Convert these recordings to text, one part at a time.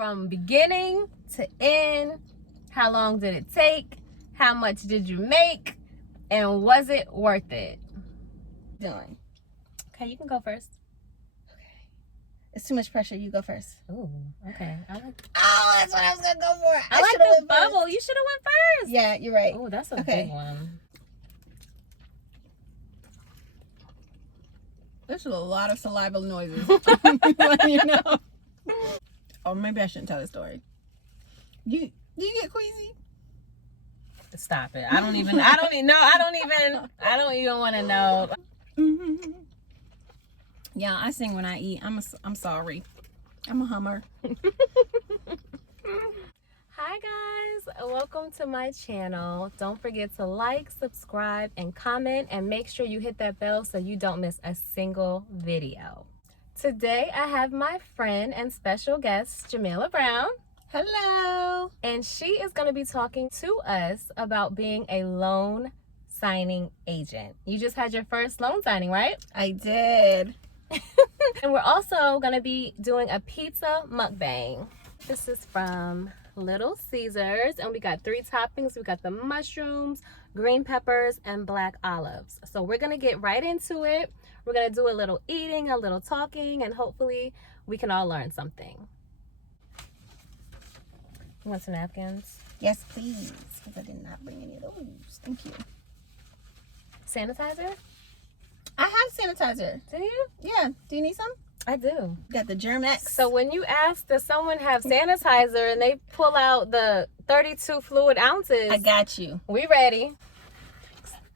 from beginning to end. How long did it take? How much did you make? And was it worth it? Doing. Okay, you can go first. Okay. It's too much pressure. You go first. Ooh, okay. Oh, that's what I was gonna go for. I like the bubble. You should have went first. Yeah, you're right. Oh, that's a Okay. big one. There's a lot of saliva noises. You know. Or maybe I shouldn't tell the story. Do you get queasy? Stop it. I don't even want to know. Yeah, I sing when I eat. I'm sorry. I'm a hummer. Hi guys, welcome to my channel. Don't forget to like, subscribe, and comment, and make sure you hit that bell so you don't miss a single video. Today I have my friend and special guest, Jamila Brown. Hello. And she is going to be talking to us about being a loan signing agent. You just had your first loan signing, right? I did. And we're also going to be doing a pizza mukbang. This is from Little Caesars, and we got 3 toppings. We got the mushrooms, green peppers, and black olives. So we're going to get right into it. We're going to do a little eating, a little talking, and hopefully we can all learn something. You want some napkins? Yes, please. Because I did not bring any of those. Thank you. Sanitizer? I have sanitizer. Do you? Yeah. Do you need some? I do. Got the Germ-X. So when you ask, does someone have sanitizer, and they pull out the 32 fluid ounces, I got you. we ready.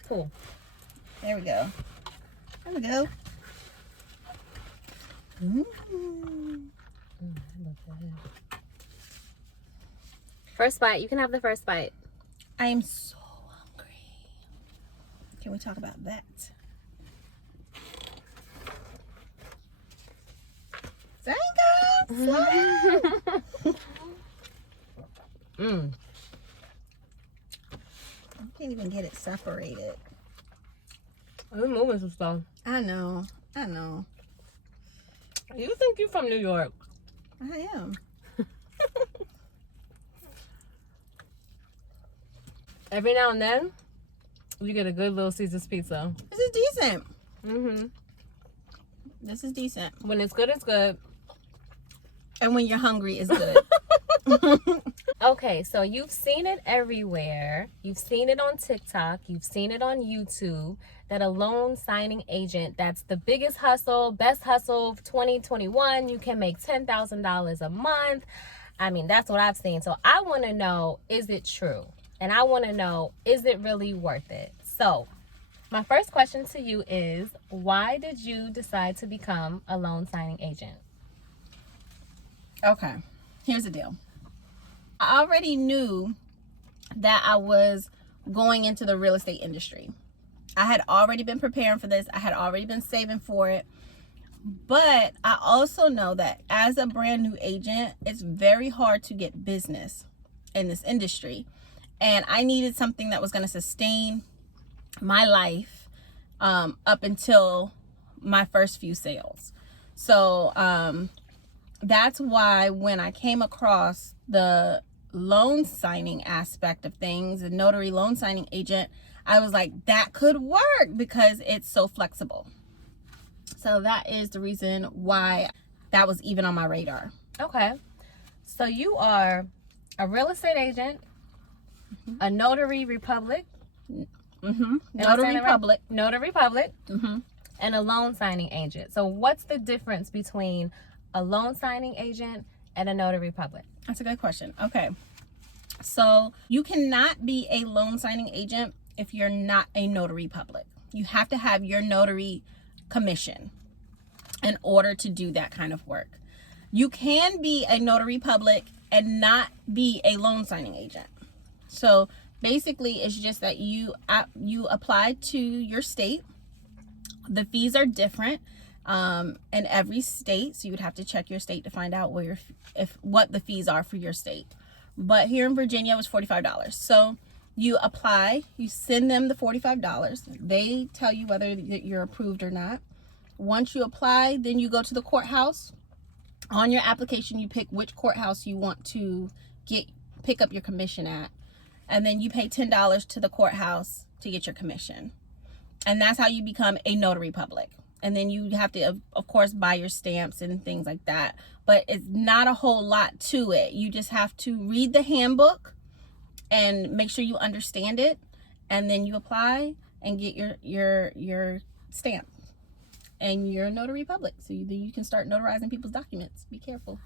Cool. There we go. There we go. First bite. You can have the first bite. I am so hungry. Can we talk about that? Mm. I can't even get it separated. We're moving some stuff. I know. You think you're from New York? I am. Every now and then, you get a good Little Caesars pizza. This is decent. Mm-hmm. This is decent. When it's good, it's good. And when you're hungry, it's good. Okay, so you've seen it everywhere. You've seen it on TikTok. You've seen it on YouTube. That a loan signing agent, that's the biggest hustle, best hustle of 2021. You can make $10,000 a month. I mean, that's what I've seen. So I want to know, is it true? And I want to know, is it really worth it? So my first question to you is, why did you decide to become a loan signing agent? Okay, here's the deal. I already knew that I was going into the real estate industry. I had already been preparing for this. I had already been saving for it. But I also know that as a brand new agent, it's very hard to get business in this industry. And I needed something that was going to sustain my life up until my first few sales. So that's why when I came across the loan signing aspect of things, the notary loan signing agent, I was like, that could work because it's so flexible. So that is the reason why that was even on my radar. Okay. So you are a real estate agent, a notary republic. Notary public. Notary public. And a loan signing agent. So what's the difference between a loan signing agent and a notary public? That's a good question. Okay. So you cannot be a loan signing agent if you're not a notary public. You have to have your notary commission in order to do that kind of work. You can be a notary public and not be a loan signing agent. So basically it's just that you apply to your state. The fees are different in every state, so you would have to check your state to find out what the fees are for your state. But here in Virginia it was $45. So you apply, you send them the $45. They tell you whether you're approved or not. Once you apply, then you go to the courthouse On your application, you pick which courthouse you want to pick up your commission at. And then you pay $10 to the courthouse to get your commission. And that's how you become a notary public. And then you have to, of course, buy your stamps and things like that. But it's not a whole lot to it. You just have to read the handbook and make sure you understand it. And then you apply and get your stamp. And you're a notary public. So you can start notarizing people's documents. Be careful.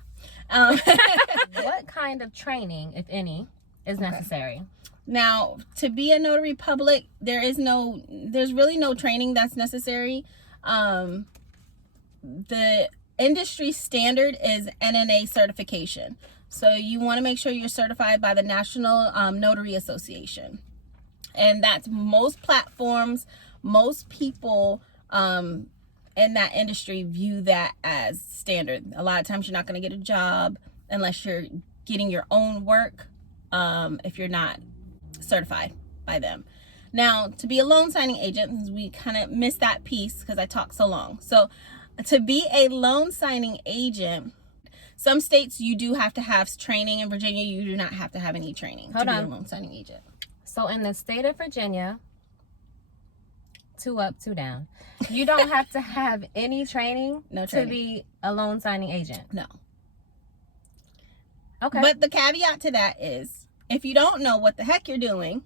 What kind of training, if any, is necessary? Now, to be a notary public, there's really no training that's necessary. The industry standard is NNA certification. So you want to make sure you're certified by the National Notary Association. And that's most platforms, most people in that industry view that as standard. A lot of times you're not going to get a job unless you're getting your own work if you're not certified by them. Now, to be a loan signing agent, we kind of missed that piece because I talked so long. So to be a loan signing agent, some states you do have to have training. In Virginia, you do not have to have any training to be a loan signing agent. So in the state of Virginia, 2 up, 2 down, you don't have to have any training, to be a loan signing agent? No. Okay. But the caveat to that is, if you don't know what the heck you're doing,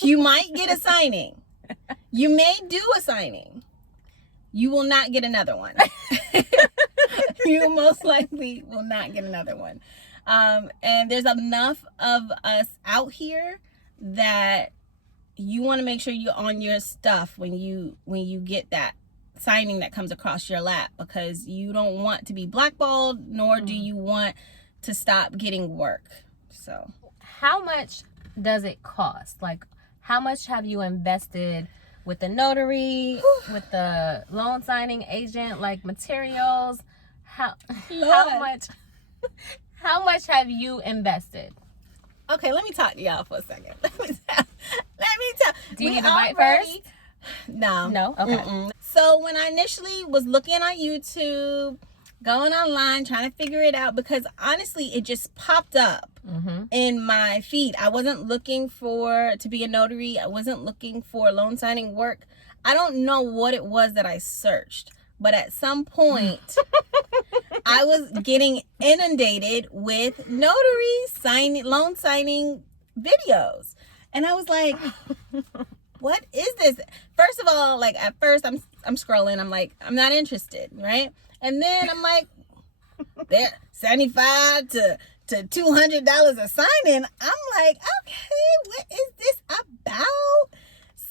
you might get a signing. You may do a signing. You will not get another one. You most likely will not get another one. And there's enough of us out here that you want to make sure you're on your stuff when you get that signing that comes across your lap, because you don't want to be blackballed, nor do you want to stop getting work. So how much does it cost? Like, how much have you invested with the notary, with the loan signing agent, like materials? How much have you invested? Okay, let me talk to y'all for a second. Let me tell. Do you need to bite first? No. Okay. Mm-mm. So when I initially was looking on YouTube, going online, trying to figure it out, because honestly, it just popped up in my feed. I wasn't looking to be a notary. I wasn't looking for loan signing work. I don't know what it was that I searched, but at some point, I was getting inundated with notary loan signing videos. And I was like, what is this? First of all, like at first I'm scrolling. I'm like, I'm not interested, right? And then I'm like, they're $75 to $200 a signing. I'm like, okay, what is this about?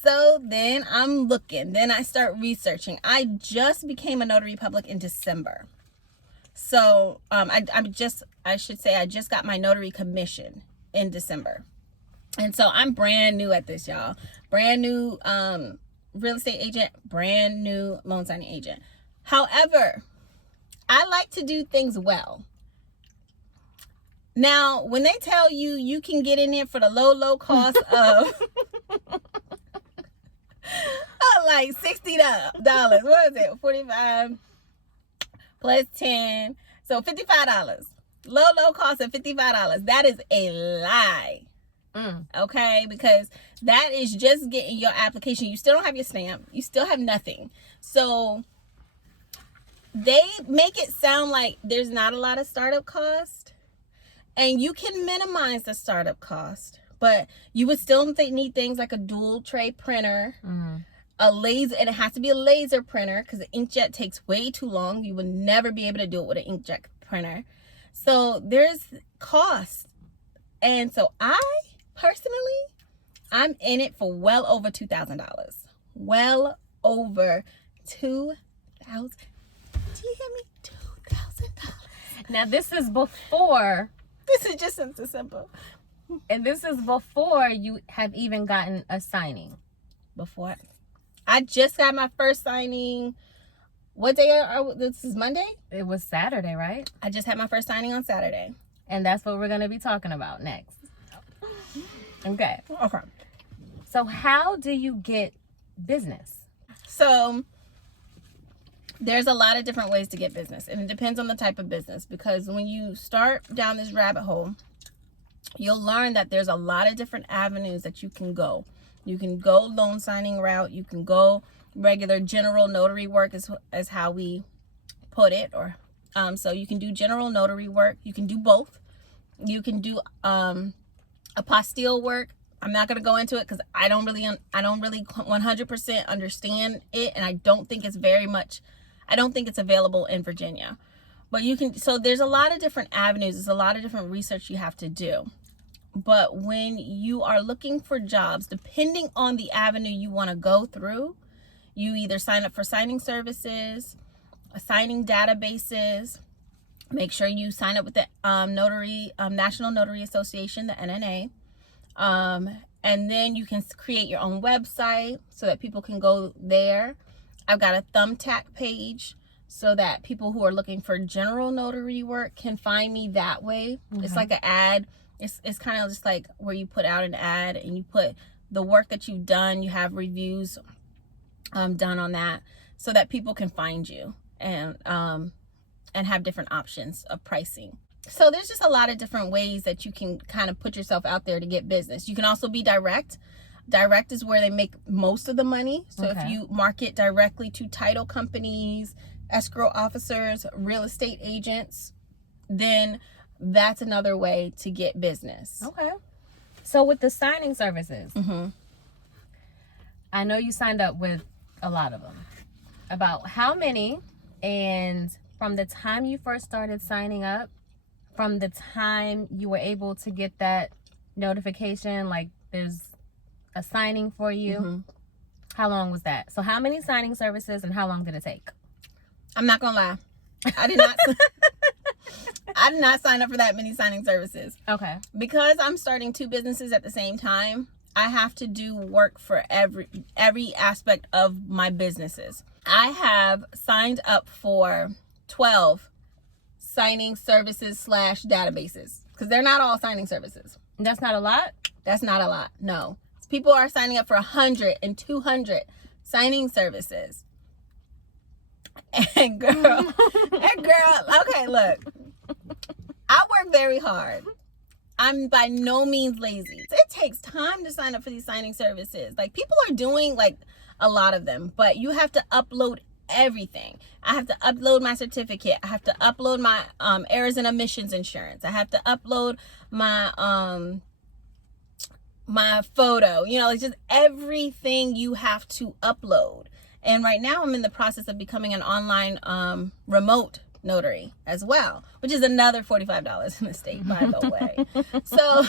So then I'm looking. Then I start researching. I just became a notary public in December. So I just got my notary commission in December. And so I'm brand new at this, y'all. Brand new real estate agent, brand new loan signing agent. However, I like to do things well. Now, when they tell you you can get in there for the low cost of like $60, what is it? 45 plus 10, so $55. Low cost of $55. That is a lie. Okay, because that is just getting your application. You still don't have your stamp. You still have nothing. So they make it sound like there's not a lot of startup cost, and you can minimize the startup cost, but you would still need things like a dual tray printer, a laser, and it has to be a laser printer because the inkjet takes way too long. You would never be able to do it with an inkjet printer. So there's cost. And so I'm in it for well over $2,000. Well over $2,000. Do you hear me? $2,000. Now this is before. This is just in December. And this is before you have even gotten a signing. Before. I just got my first signing. What day this is Monday? It was Saturday, right? I just had my first signing on Saturday. And that's what we're going to be talking about next. Okay. So how do you get business? So There's a lot of different ways to get business, and it depends on the type of business, because when you start down this rabbit hole, you'll learn that there's a lot of different avenues that you can go. You can go loan signing route, you can go regular general notary work is how we put it, or so you can do general notary work, you can do both. You can do apostille work. I'm not going to go into it because I don't really 100% understand it, and I don't think it's available in Virginia. But you can, so there's a lot of different avenues. There's a lot of different research you have to do. But when you are looking for jobs, depending on the avenue you want to go through, you either sign up for signing services, signing databases. Make sure you sign up with the National Notary Association, the NNA. And then you can create your own website so that people can go there. I've got a Thumbtack page so that people who are looking for general notary work can find me that way. Mm-hmm. It's like an ad. It's kind of just like where you put out an ad and you put the work that you've done. You have reviews done on that so that people can find you and have different options of pricing. So there's just a lot of different ways that you can kind of put yourself out there to get business. You can also be direct. Direct is where they make most of the money. So if you market directly to title companies, escrow officers, real estate agents, then that's another way to get business. Okay. So with the signing services, I know you signed up with a lot of them. About how many, and from the time you first started signing up, from the time you were able to get that notification, like there's a signing for you, how long was that? So how many signing services and how long did it take? I'm not gonna lie, I did not I did not sign up for that many signing services. Okay. Because I'm starting two businesses at the same time, I have to do work for every aspect of my businesses. I have signed up for 12 signing services / databases, because they're not all signing services. That's not a lot? That's not a lot, no. People are signing up for 100 and 200 signing services. And girl, okay, look, I work very hard. I'm by no means lazy. It takes time to sign up for these signing services. Like, people are doing like a lot of them, but you have to upload everything. I have to upload my certificate. I have to upload my errors and omissions insurance. I have to upload my my photo. You know, it's just everything you have to upload. And right now I'm in the process of becoming an online remote notary as well, which is another $45 in the state, by the way. So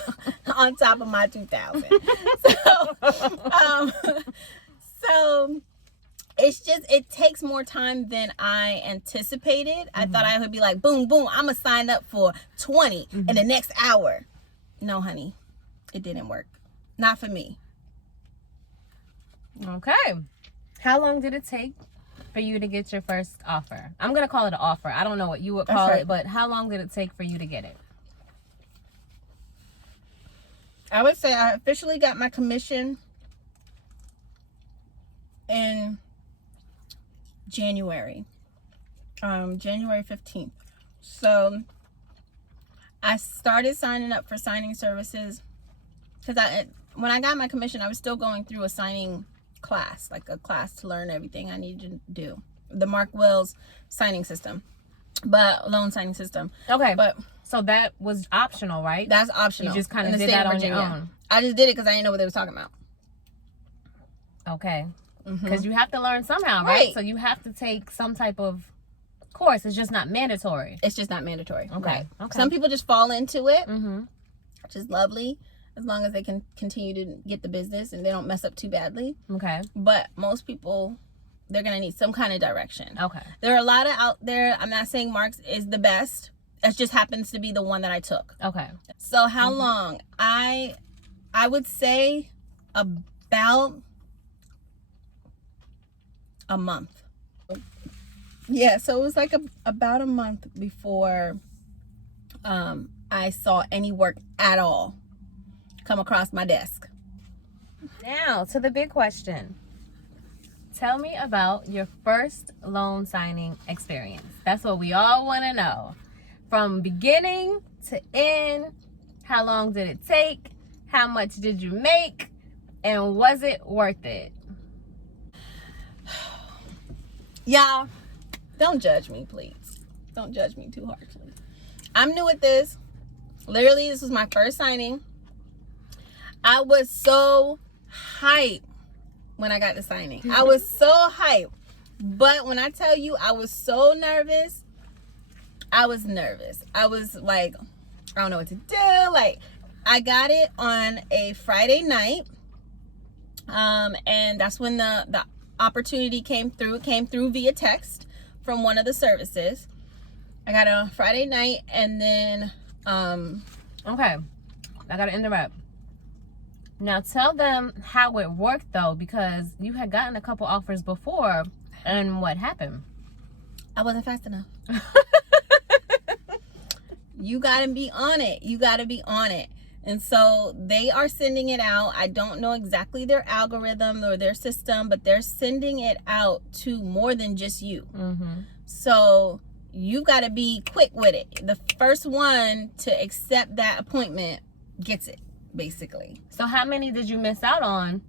on top of my $2,000. So it's just, it takes more time than I anticipated. I thought I would be like, boom, boom, I'm gonna sign up for 20 in the next hour. No, honey, it didn't work. Not for me. Okay. How long did it take for you to get your first offer? I'm going to call it an offer. I don't know what you would call it, but how long did it take for you to get it? I would say I officially got my commission in January. January 15th. So I started signing up for signing services because when I got my commission, I was still going through a signing class, like a class to learn everything I needed to do. The Mark Wells signing system, but loan signing system. Okay. But so that was optional, right? That's optional. You just kind of did that on your own. I just did it because I didn't know what they were talking about. Okay. Because you have to learn somehow, right? So you have to take some type of course. It's just not mandatory. It's just not mandatory. Okay. Right. Okay. Some people just fall into it, which is lovely, as long as they can continue to get the business and they don't mess up too badly. Okay. But most people, they're going to need some kind of direction. Okay. There are a lot of out there. I'm not saying Mark's is the best. It just happens to be the one that I took. Okay. So how long? I would say about a month. Yeah, so it was like about a month before I saw any work at all come across my desk. Now to the big question. tell me about your first loan signing experience. That's what we all want to know. From beginning to end, how long did it take? How much did you make? And was it worth it? Y'all, don't judge me, please. Don't judge me too harshly. I'm new at this. Literally, this was my first signing. I was so hyped when I got the signing. I was so hyped. But when I tell you I was so nervous, I was nervous. I was like, I don't know what to do. Like, I got it on a Friday night. And that's when the opportunity came through. It came through via text from one of the services. I got it on Friday night, and then okay, I gotta interrupt. Now tell them how it worked though, because you had gotten a couple offers before, and what happened? I wasn't fast enough. You gotta be on it. You gotta be on it. And so they are sending it out. I don't know exactly their algorithm or their system, but they're sending it out to more than just you. Mm-hmm. So you got to be quick with it. The first one to accept that appointment gets it, basically. So how many did you miss out on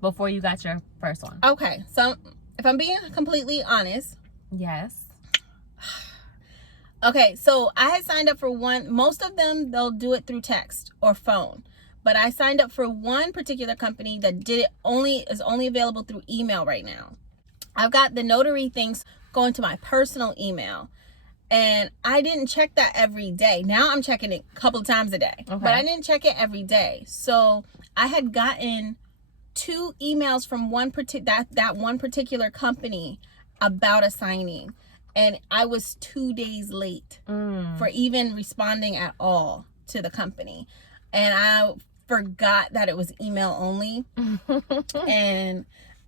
before you got your first one? Okay, so if I'm being completely honest. Yes. Okay, so I had signed up for one. Most of them, they'll do it through text or phone. But I signed up for one particular company that did it is only available through email right now. I've got the notary things going to my personal email. And I didn't check that every day. Now I'm checking it a couple of times a day. Okay. But I didn't check it every day. So I had gotten 2 emails from one particular company about a signing. And I was 2 days late for even responding at all to the company. And I forgot that it was email only. And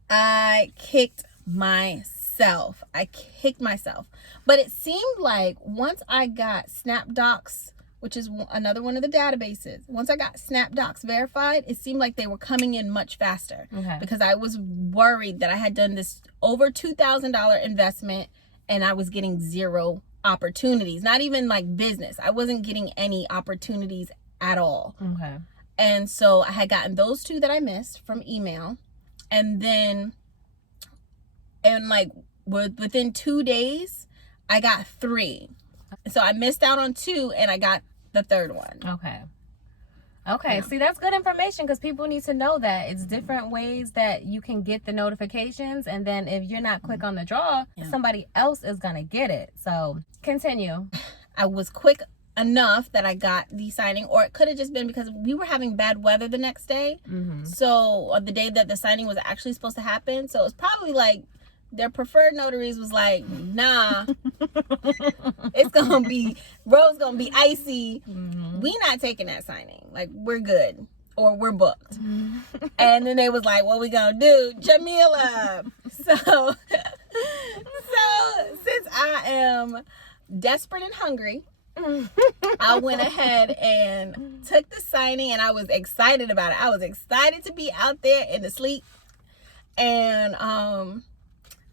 I kicked myself. But it seemed like once I got SnapDocs, which is another one of the databases, once I got SnapDocs verified, it seemed like they were coming in much faster. Okay. Because I was worried that I had done this over $2,000 investment and I was getting 0 opportunities. Not even like business. I wasn't getting any opportunities at all. Okay. And so I had gotten those 2 that I missed from email. And then, within 2 days, I got 3. So I missed out on 2 and I got the 3rd one. Okay. Yeah. See, that's good information because people need to know that it's different ways that you can get the notifications. And then if you're not quick on the draw, somebody else is going to get it. So continue. I was quick enough that I got the signing, or it could have just been because we were having bad weather the next day. Mm-hmm. So the day that the signing was actually supposed to happen. So it was probably like their preferred notaries was like, nah, it's gonna be, road's gonna be icy. Mm-hmm. We not taking that signing. Like, we're good, or we're booked. Mm-hmm. And then they was like, what we gonna do, Jamila? So since I am desperate and hungry, I went ahead and took the signing, and I was excited about it. I was excited to be out there in the sleet. And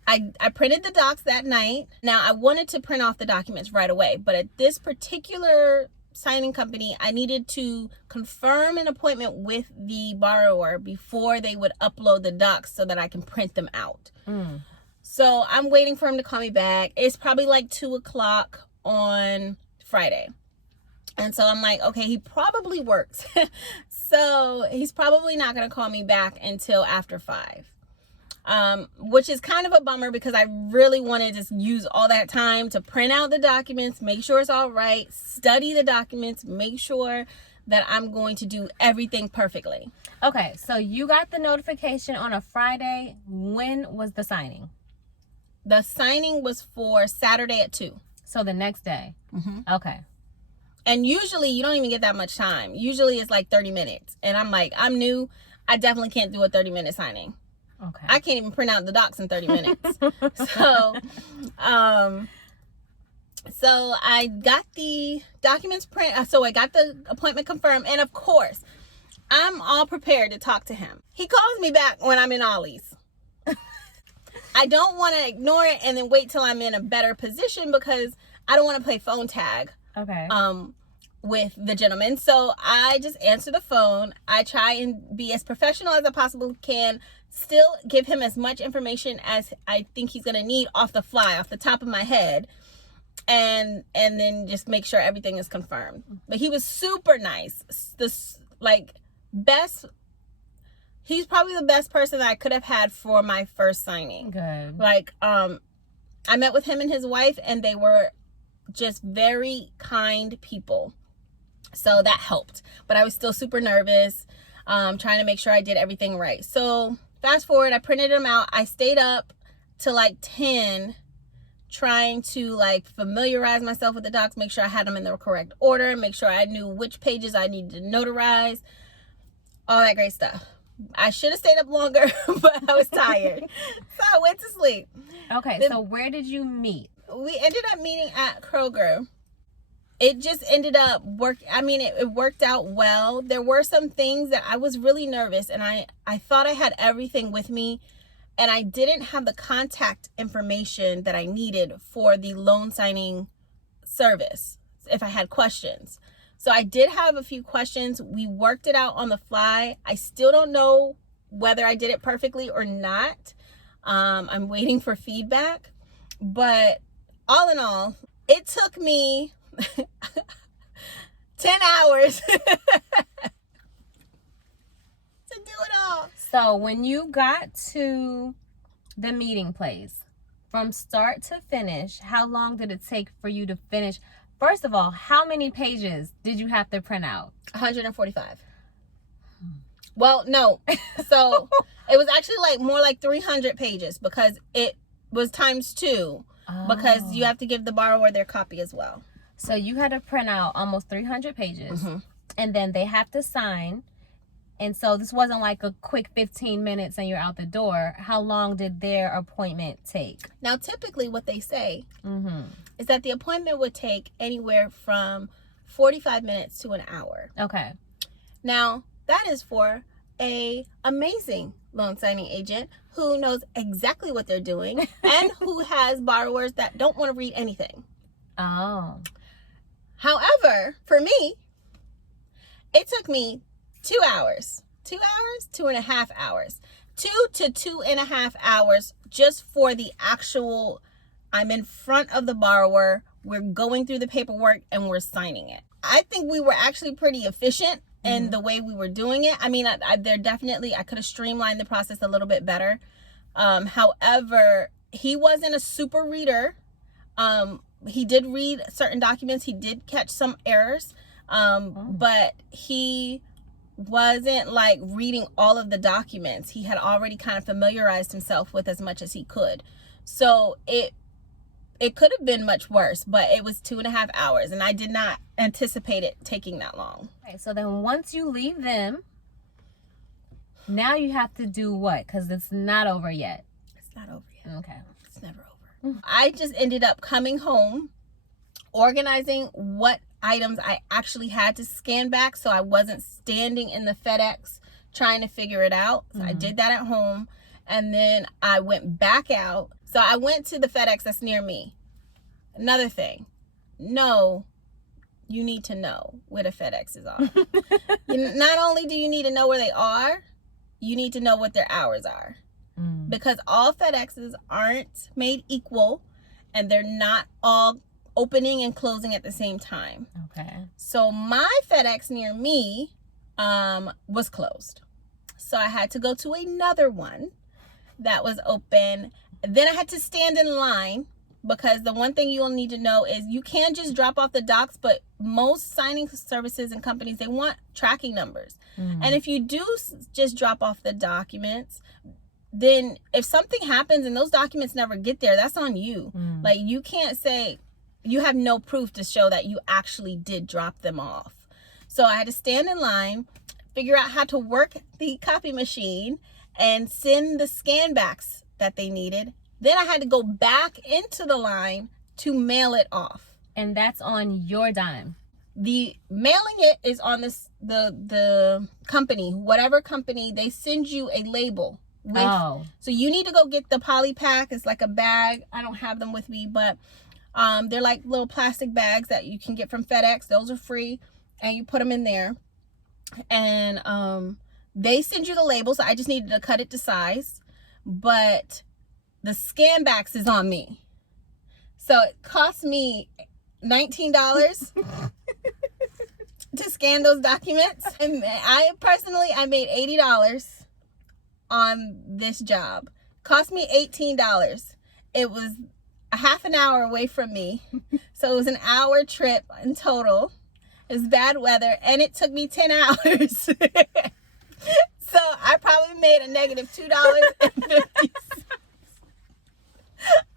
I printed the docs that night. Now, I wanted to print off the documents right away, but at this particular signing company, I needed to confirm an appointment with the borrower before they would upload the docs so that I can print them out. So I'm waiting for him to call me back. It's probably like 2:00 on Friday. And so I'm like, okay, he probably works. So he's probably not going to call me back until after 5. Which is kind of a bummer because I really wanted to use all that time to print out the documents, make sure it's all right, study the documents, make sure that I'm going to do everything perfectly. Okay, so you got the notification on a Friday. When was the signing? The signing was for Saturday at 2. So the next day. Mm-hmm. Okay. And usually you don't even get that much time. Usually it's like 30 minutes. And I'm like, I'm new. I definitely can't do a 30-minute signing. Okay. I can't even print out the docs in 30 minutes. So I got the documents so I got the appointment confirmed. And of course, I'm all prepared to talk to him. He calls me back when I'm in Ollie's. I don't want to ignore it and then wait till I'm in a better position because I don't want to play phone tag. Okay. With the gentleman. So I just answer the phone. I try and be as professional as I possibly can, still give him as much information as I think he's going to need off the fly, off the top of my head, and then just make sure everything is confirmed. But he was super nice. He's probably the best person that I could have had for my first signing. Good. I met with him and his wife, and they were just very kind people. So that helped. But I was still super nervous, trying to make sure I did everything right. So fast forward, I printed them out. I stayed up till like 10 trying to familiarize myself with the docs, make sure I had them in the correct order, make sure I knew which pages I needed to notarize, all that great stuff. I should have stayed up longer, but I was tired. So I went to sleep. Okay, so where did you meet? We ended up meeting at Kroger. It just ended up it worked out well. There were some things that I was really nervous, and I thought I had everything with me, and I didn't have the contact information that I needed for the loan signing service if I had questions. So I did have a few questions. We worked it out on the fly. I still don't know whether I did it perfectly or not. I'm waiting for feedback, but all in all, it took me 10 hours to do it all. So when you got to the meeting place, from start to finish, how long did it take for you to finish? First of all, how many pages did you have to print out? 145. Well, no. So it was actually more like 300 pages because it was times 2 because you have to give the borrower their copy as well. So you had to print out almost 300 pages, and then they have to sign. And so this wasn't like a quick 15 minutes and you're out the door. How long did their appointment take? Now, typically what they say is that the appointment would take anywhere from 45 minutes to an hour. Okay. Now, that is for an amazing loan signing agent who knows exactly what they're doing and who has borrowers that don't want to read anything. Oh. However, for me, it took me 2 hours. 2 hours? 2.5 hours. 2 to 2.5 hours just for the actual, I'm in front of the borrower, we're going through the paperwork, and we're signing it. I think we were actually pretty efficient in the way we were doing it. I mean, I could have streamlined the process a little bit better. However, he wasn't a super reader. He did read certain documents. He did catch some errors, but he wasn't reading all of the documents. He had already kind of familiarized himself with as much as he could. So it could have been much worse, but it was 2.5 hours, and I did not anticipate it taking that long. Okay, so then once you leave them, now you have to do what? Because it's not over yet. It's not over yet. Okay. It's never over. I just ended up coming home, organizing what items I actually had to scan back so I wasn't standing in the FedEx trying to figure it out. So I did that at home, and then I went back out. So I went to the FedEx that's near me. Another thing, you need to know where the FedExes are. Not only do you need to know where they are, you need to know what their hours are. Because all FedExes aren't made equal, and they're not all opening and closing at the same time. Okay. So my FedEx near me was closed. So I had to go to another one that was open. Then I had to stand in line, because the one thing you'll need to know is you can just drop off the docs, but most signing services and companies, they want tracking numbers. And if you do just drop off the documents, then if something happens and those documents never get there, that's on you. You can't say, you have no proof to show that you actually did drop them off. So I had to stand in line, figure out how to work the copy machine, and send the scan backs that they needed. Then I had to go back into the line to mail it off. And that's on your dime. The mailing it is on the company, whatever company, they send you a label So you need to go get the poly pack. It's like a bag. I don't have them with me, but they're like little plastic bags that you can get from FedEx. Those are free, and you put them in there, and they send you the label. So I just needed to cut it to size, but the scan backs is on me. So it cost me $19 to scan those documents. And I made $80 on this job. Cost me $18. It was a half an hour away from me. So it was an hour trip in total. It was bad weather, and it took me 10 hours. So I probably made a negative $2.50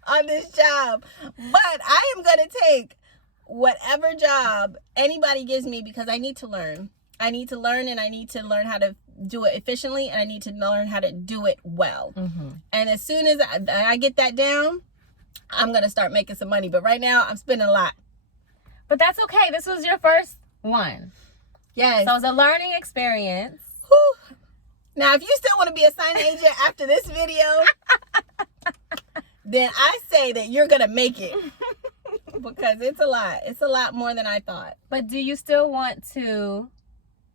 on this job. But I am going to take whatever job anybody gives me, because I need to learn. I need to learn, and I need to learn how to do it efficiently, and I need to learn how to do it well. And as soon as I get that down, I'm going to start making some money. But right now, I'm spending a lot. But that's okay. This was your first one. Yes. So it was a learning experience. Whew. Now, if you still want to be a signing agent after this video, then I say that you're going to make it. Because it's a lot. It's a lot more than I thought. But do you still want to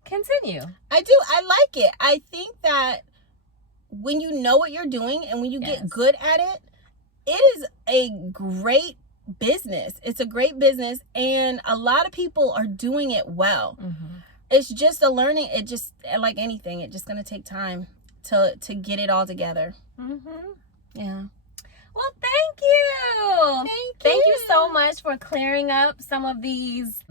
continue? I do. I like it. I think that when you know what you're doing and when you get good at it, it is a great business. It's a great business, and a lot of people are doing it well. It's just a learning. It just, like anything, it's just going to take time to get it all together. Yeah. Well, thank you. Thank you so much for clearing up some of these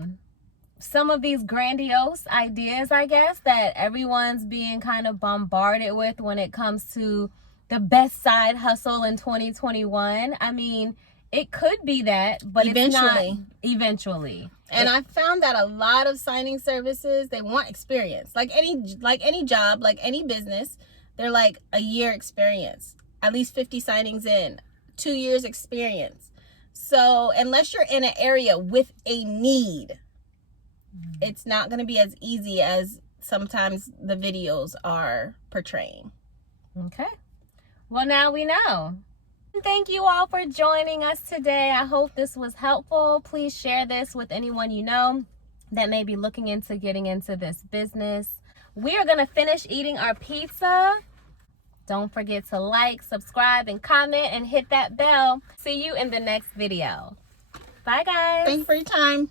grandiose ideas, I guess, that everyone's being kind of bombarded with when it comes to the best side hustle in 2021. I mean, it could be that, but eventually. It's not eventually. And I found that a lot of signing services, they want experience. Like any job, like any business, they're like a year experience, at least 50 signings in, 2 years experience. So unless you're in an area with a need, it's not going to be as easy as sometimes the videos are portraying. Okay. Well, now we know. Thank you all for joining us today. I hope this was helpful. Please share this with anyone you know that may be looking into getting into this business. We are going to finish eating our pizza. Don't forget to like, subscribe, and comment, and hit that bell. See you in the next video. Bye, guys. Thank you for your time.